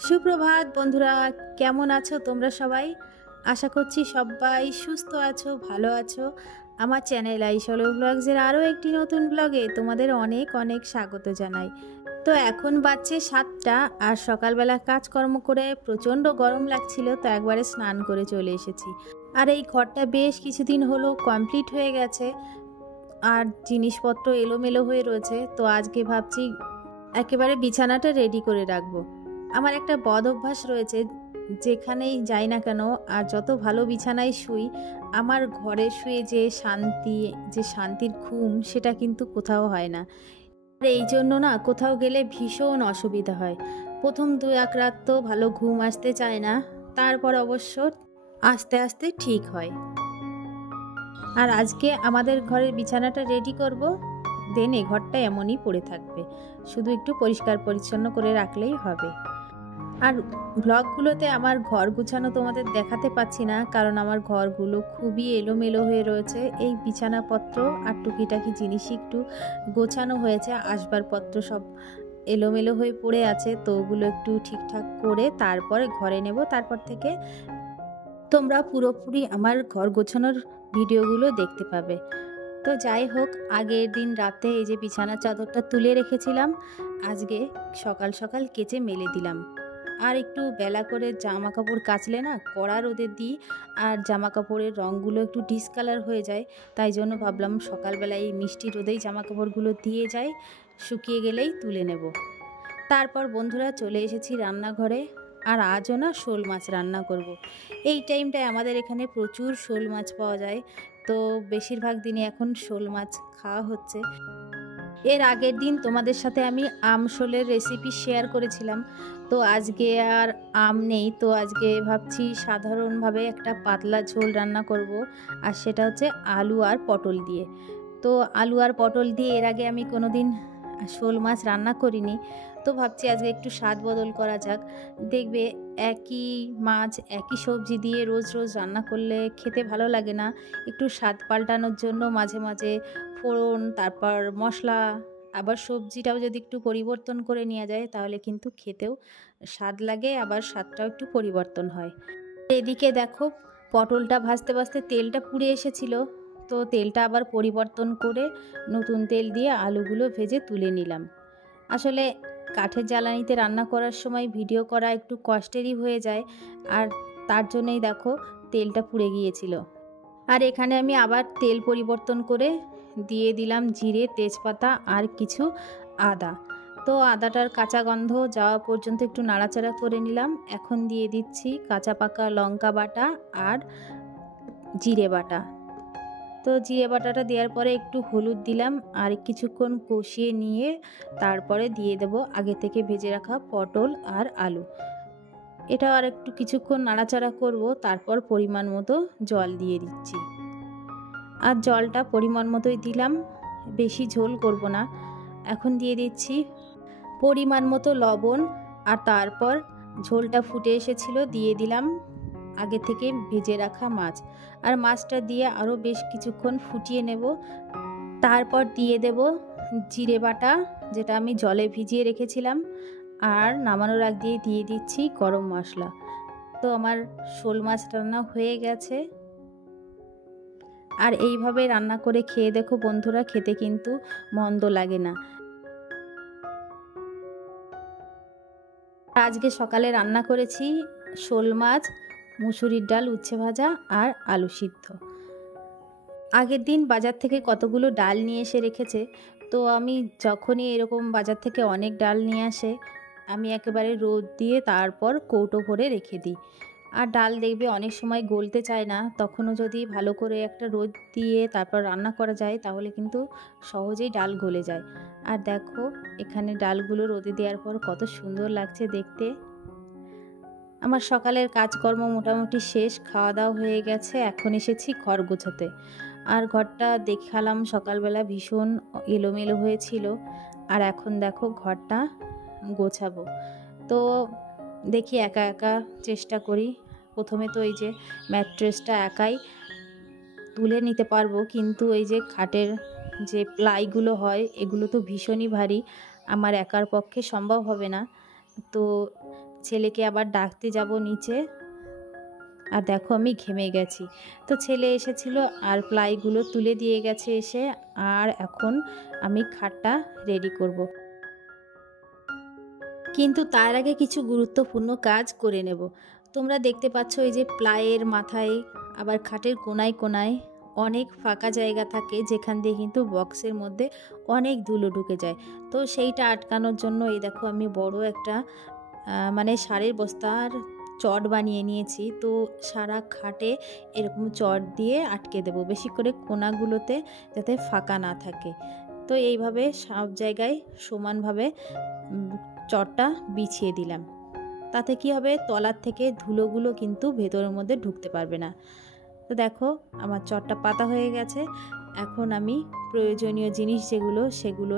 সুপ্রভাত বন্ধুরা, কেমন আছো তোমরা সবাই? আশা করছি সবাই সুস্থ আছো, ভালো আছো। আমার চ্যানেল আইসলো ব্লগসের আরও একটি নতুন ব্লগে তোমাদের অনেক অনেক স্বাগত জানাই। তো এখন বাজছে 7টা, আর সকালবেলা কাজকর্ম করে প্রচণ্ড গরম লাগছিল, তো একবারে স্নান করে চলে এসেছি। আর এই ঘরটা বেশ কিছুদিন হলো কমপ্লিট হয়ে গেছে, আর জিনিসপত্র এলোমেলো হয়ে রয়েছে। তো আজকে ভাবছি একেবারে বিছানাটা রেডি করে রাখবো। আমার একটা বদ অভ্যাস রয়েছে, যেখানেই যাই না কেন আর যত ভালো বিছানায় শুই, আমার ঘরে শুয়ে যে শান্তির ঘুম, সেটা কিন্তু কোথাও হয় না। আর এই জন্য না, কোথাও গেলে ভীষণ অসুবিধা হয়। প্রথম 2-1 রাত তো ভালো ঘুম আসতে চায় না, তারপর অবশ্য আস্তে আস্তে ঠিক হয়। আর আজকে আমাদের ঘরের বিছানাটা রেডি করব, দেন এ ঘরটা এমনই পড়ে থাকবে, শুধু একটু পরিষ্কার পরিচ্ছন্ন করে রাখলেই হবে। আর ব্লগগুলোতে আমার ঘর গুছানো তোমাদের দেখাতে পাচ্ছি না, কারণ আমার ঘরগুলো খুবই এলোমেলো হয়ে রয়েছে। এই বিছানাপত্র আর টুকিটাকি জিনিস একটু গোছানো হয়েছে, আসবাবপত্র সব এলোমেলো হয়ে পড়ে আছে, তো ওগুলো একটু ঠিকঠাক করে তারপরে ঘরে নেব। তারপর থেকে তোমরা পুরোপুরি আমার ঘর গোছানোর ভিডিওগুলো দেখতে পাবে। তো যাই হোক, আগের দিন রাতে এই যে বিছানার চাদরটা তুলে রেখেছিলাম, আজকে সকাল সকাল কেচে মেলে দিলাম। আর একটু বেলা করে জামা কাপড় কাচলে না, কড়া রোদে দিই, আর জামা কাপড়ের রঙগুলো একটু ডিসকালার হয়ে যায়। তাই জন্য ভাবলাম সকালবেলায় এই মিষ্টি রোদেই জামা কাপড়গুলো দিয়ে যাই, শুকিয়ে গেলেই তুলে নেব। তারপর বন্ধুরা চলে এসেছি রান্নাঘরে। আর আজও না শোল মাছ রান্না করব। এই টাইমটায় আমাদের এখানে প্রচুর শোল মাছ পাওয়া যায়, তো বেশিরভাগ দিনে এখন শোল মাছ খাওয়া হচ্ছে। এর আগের দিন তোমাদের সাথে আমি শোলের রেসিপি শেয়ার করেছিলাম, তো আজকে আর আম নেই, তো আজকে ভাবছি সাধারণভাবে একটা পাতলা ঝোল রান্না করব, আর সেটা হচ্ছে আলু আর পটল দিয়ে। তো আলু আর পটল দিয়ে এর আগে আমি কোনো দিন শোল মাছ রান্না করিনি, তো ভাবছি আজকে একটু স্বাদ বদল করা যাক। দেখবে একই মাছ একই সবজি দিয়ে রোজ রোজ রান্না করলে খেতে ভালো লাগে না। একটু স্বাদ পাল্টানোর জন্য মাঝে মাঝে ফোড়ন, তারপর মশলা, আবার সবজিটাও যদি একটু পরিবর্তন করে নেওয়া যায়, তাহলে কিন্তু খেতেও স্বাদ লাগে, আবার স্বাদটাও একটু পরিবর্তন হয়। এদিকে দেখো, পটলটা ভাজতে ভাজতে তেলটা পুড়ে এসেছিল, তো তেলটা আবার পরিবর্তন করে নতুন তেল দিয়ে আলুগুলো ভেজে তুলে নিলাম। আসলে কাঠের জ্বালানিতে রান্না করার সময় ভিডিও করা একটু কষ্টেরই হয়ে যায়, আর তার জন্যই দেখো তেলটা পুড়ে গিয়েছিল। আর এখানে আমি আবার তেল পরিবর্তন করে দিয়ে দিলাম জিরে, তেজপাতা আর কিছু আদা। তো আদাটার কাঁচা গন্ধ যাওয়া পর্যন্ত একটু নাড়াচাড়া করে নিলাম। এখন দিয়ে দিচ্ছি কাঁচা পাকা লঙ্কা বাটা আর জিরে বাটা। তো জিরে বাটাটা দেওয়ার পরে একটু হলুদ দিলাম, আর কিছুক্ষণ কষিয়ে নিয়ে তারপরে দিয়ে দেব আগে থেকে ভেজে রাখা পটল আর আলু। এটা আর একটু কিছুক্ষণ নাড়াচাড়া করব, তারপর পরিমাণ মতো জল দিয়ে দিচ্ছি। আর জলটা পরিমাণ মতোই দিলাম, বেশি ঝোল করব না। এখন দিয়ে দিচ্ছি পরিমাণ মতো লবণ, আর তারপর ঝোলটা ফুটে এসেছিল, দিয়ে দিলাম আগে থেকে ভেজে রাখা মাছ। আর মাছটা দিয়ে আরও বেশ কিছুক্ষণ ফুটিয়ে নেব। তারপর দিয়ে দেব জিরে বাটা, যেটা আমি জলে ভিজিয়ে রেখেছিলাম, আর নামানোর আগ দিয়ে দিচ্ছি গরম মশলা। তো আমার শোল মাছ রান্না হয়ে গেছে। আর এইভাবে রান্না করে খেয়ে দেখো বন্ধুরা, খেতে কিন্তু মন্দ লাগে না। আজকে সকালে রান্না করেছি শোল মাছ, মুসুরির ডাল, উচ্ছে ভাজা আর আলু সিদ্ধ। আগের দিন বাজার থেকে কতগুলো ডাল নিয়ে এসে রেখেছে, তো আমি যখনই এরকম বাজার থেকে অনেক ডাল নিয়ে আসে, আমি একেবারে রোদ দিয়ে তারপর কৌটো ভরে রেখে দিই। আর ডাল দেখবে অনেক সময় গলতে চায় না, তখনও যদি ভালো করে একটা রোদ দিয়ে তারপর রান্না করা যায়, তাহলে কিন্তু সহজেই ডাল গলে যায়। আর দেখো এখানে ডালগুলো রোদে দেওয়ার পর কত সুন্দর লাগছে দেখতে। আমার সকালের কাজকর্ম মোটামুটি শেষ, খাওয়া দাওয়া হয়ে গেছে। এখন এসেছি ঘর গোছাতে। আর ঘরটা দেখালাম সকালবেলা ভীষণ এলোমেলো হয়েছিল, আর এখন দেখো ঘরটা গোছাবো। তো দেখি একা একা চেষ্টা করি। প্রথমে তো এই যে ম্যাট্রেসটা একাই তুলে নিতে পারবো, কিন্তু এই যে খাটের যে প্লাইগুলো হয়, এগুলো তো ভীষণই ভারী, আমার একার পক্ষে সম্ভব হবে না। তো ছেলেকে আবার ডাকতে যাব নিচে। আর দেখো আমি ঘেমে গেছি। তো ছেলে এসেছিল আর প্লাইগুলো তুলে দিয়ে গেছে এসে। আর এখন আমি খাটটা রেডি করব। কিন্তু তার আগে কিছু গুরুত্বপূর্ণ কাজ করে নেব। তোমরা দেখতে পাচ্ছ এই যে প্লাইয়ের মাথায় আবার খাটের কোনায় কোনায় অনেক ফাঁকা জায়গা থাকে, যেখান দিয়ে কিন্তু বক্সের মধ্যে অনেক ধুলো ঢুকে যায়। তো সেইটা আটকানোর জন্য এই দেখো আমি বড় একটা মানে সারের বস্তার চট বানিয়ে নিয়েছি। তো সারা খাটে এরকম চট দিয়ে আটকে দেব, বেশি করে কোনাগুলোতে যাতে ফাঁকা না থাকে। তো এইভাবে সব জায়গায় সমানভাবে চটটা বিছিয়ে দিলাম। তাতে কি হবে, তলার থেকে ধুলোগুলো কিন্তু ভেতরের মধ্যে ঢুকতে পারবে না। তো দেখো আমার চটটা পাতা হয়ে গেছে। এখন আমি প্রয়োজনীয় জিনিস যেগুলো সেগুলো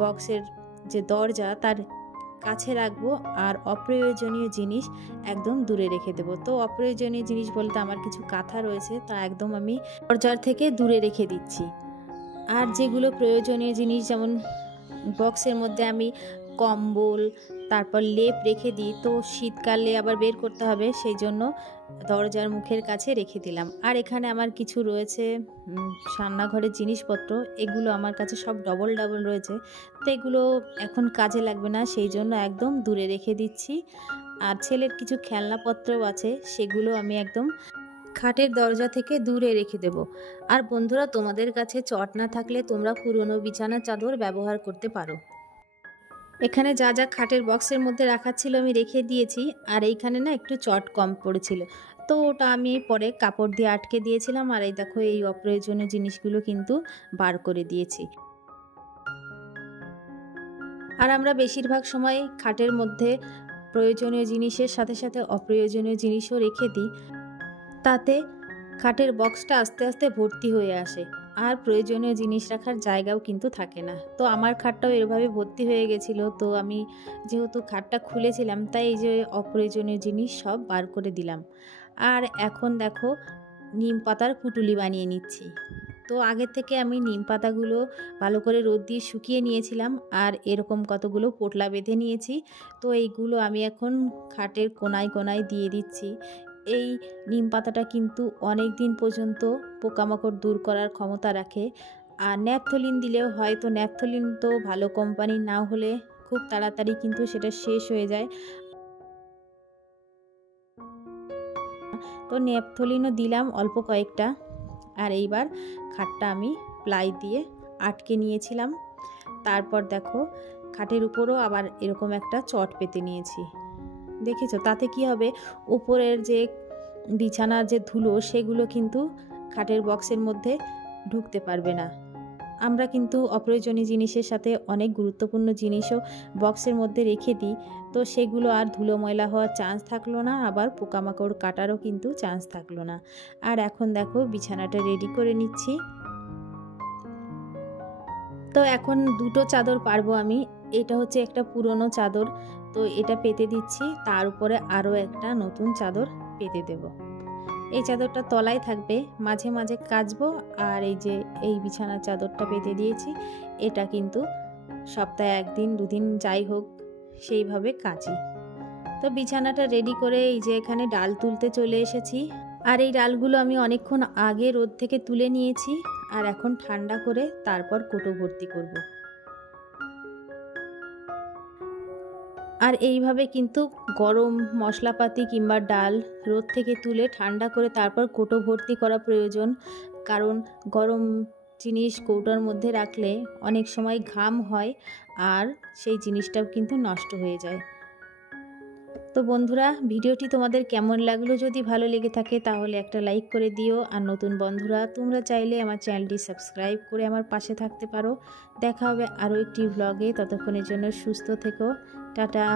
বক্সের যে দরজা তার কাছে রাখবো, আর অপ্রয়োজনীয় জিনিস একদম দূরে রেখে দেবো। তো অপ্রয়োজনীয় জিনিস বলতে আমার কিছু কাঁথা রয়েছে, তা একদম আমি দরজার থেকে দূরে রেখে দিচ্ছি। আর যেগুলো প্রয়োজনীয় জিনিস, যেমন বক্সের মধ্যে আমি কম্বল তারপর লেপ রেখে দিই, তো শীতকালে আবার বের করতে হবে, সেই জন্য দরজার মুখের কাছে রেখে দিলাম। আর এখানে আমার কিছু রয়েছে রান্নাঘরের জিনিসপত্র, এগুলো আমার কাছে সব ডবল ডবল রয়েছে, তো এগুলো এখন কাজে লাগবে না, সেই জন্য একদম দূরে রেখে দিচ্ছি। আর ছেলের কিছু খেলনাপত্রও আছে, সেগুলো আমি একদম খাটের দরজা থেকে দূরে রেখে দেব। আর বন্ধুরা, তোমাদের কাছে চট না থাকলে তোমরা পুরনো বিছানার চাদর ব্যবহার করতে পারো। এখানে যা যা খাটের বক্সের মধ্যে রাখার ছিল আমি রেখে দিয়েছি। আর এইখানে না একটু চট কম পড়েছিল, তো ওটা আমি পরে কাপড় দিয়ে আটকে দিয়েছিলাম। আর এই দেখো এই অপ্রয়োজনীয় জিনিসগুলো কিন্তু বার করে দিয়েছি। আর আমরা বেশিরভাগ সময় খাটের মধ্যে প্রয়োজনীয় জিনিসের সাথে সাথে অপ্রয়োজনীয় জিনিসও রেখে দিই, তাতে খাটের বক্সটা আস্তে আস্তে ভর্তি হয়ে আসে আর প্রয়োজনীয় জিনিস রাখার জায়গাও কিন্তু থাকে না। তো আমার খাটটাও এভাবে ভর্তি হয়ে গেছিলো, তো আমি যেহেতু খাটটা খুলেছিলাম তাই এই যে অপ্রয়োজনীয় জিনিস সব বার করে দিলাম। আর এখন দেখো নিম পাতার পুটুলি বানিয়ে নিচ্ছি। তো আগের থেকে আমি নিম পাতাগুলো ভালো করে রোদ দিয়ে শুকিয়ে নিয়েছিলাম, আর এরকম কতগুলো পোটলা বেঁধে নিয়েছি। তো এইগুলো আমি এখন খাটের কোনায় কোনায় দিয়ে দিচ্ছি। এই নিম পাতাটা কিন্তু অনেক দিন পর্যন্ত পোকামাকড় দূর করার ক্ষমতা রাখে। আর ন্যাপথলিন দিলেও হয়, তো ন্যাপথলিন তো ভালো কোম্পানির না হলে খুব তাড়াতাড়ি কিন্তু সেটা শেষ হয়ে যায়। তো ন্যাপথলিনও দিলাম অল্প কয়েকটা। আর এইবার খাটটা আমি প্লাই দিয়ে আটকে নিয়েছিলাম। তারপর দেখো খাটের উপরও আবার এরকম একটা চট পেতে নিয়েছি। দেখেছো, তাতে কি হবে, উপরের যে বিছানার যে ধুলো সেগুলো কিন্তু খাটের বক্সের মধ্যে ঢুকতে পারবে না। আমরা কিন্তু অপ্রয়োজনীয় জিনিসের সাথে অনেক গুরুত্বপূর্ণ জিনিসও বক্সের মধ্যে রেখে দিই, তো সেগুলো আর ধুলো ময়লা হওয়ার চান্স থাকলো না, আবার পোকামাকড় কাটারও কিন্তু চান্স থাকলো না। আর এখন দেখো বিছানাটা রেডি করে নিচ্ছি। তো এখন দুটো চাদর পারবো আমি। এটা হচ্ছে একটা পুরনো চাদর, তো এটা পেতে দিচ্ছি, তার উপরে আরও একটা নতুন চাদর পেতে দেব। এই চাদরটা তলায় থাকবে, মাঝে মাঝে কাচবো। আর এই যে এই বিছানার চাদরটা পেতে দিয়েছি, এটা কিন্তু সপ্তাহে একদিন দুদিন যাই হোক সেইভাবে কাচি। তো বিছানাটা রেডি করে এই যে এখানে ডাল তুলতে চলে এসেছি। আর এই ডালগুলো আমি অনেকক্ষণ আগে রোদ থেকে তুলে নিয়েছি, আর এখন ঠান্ডা করে তারপর কোটো ভর্তি করব। আর এইভাবে কিন্তু গরম মশলাপাতি কিংবা ডাল রোদ থেকে তুলে ঠান্ডা করে তারপর কোটো ভর্তি করা প্রয়োজন, কারণ গরম জিনিস কৌটোর মধ্যে রাখলে অনেক সময় ঘাম হয় আর সেই জিনিসটাও কিন্তু নষ্ট হয়ে যায়। তো বন্ধুরা, ভিডিওটি তোমাদের কেমন লাগলো, যদি ভালো লেগে থাকে তাহলে একটা লাইক করে দিও। আর নতুন বন্ধুরা তোমরা চাইলে আমার চ্যানেলটি সাবস্ক্রাইব করে আমার পাশে থাকতে পারো। দেখা হবে আরও একটি ব্লগে, ততক্ষণের জন্য সুস্থ থেকো, টাটা।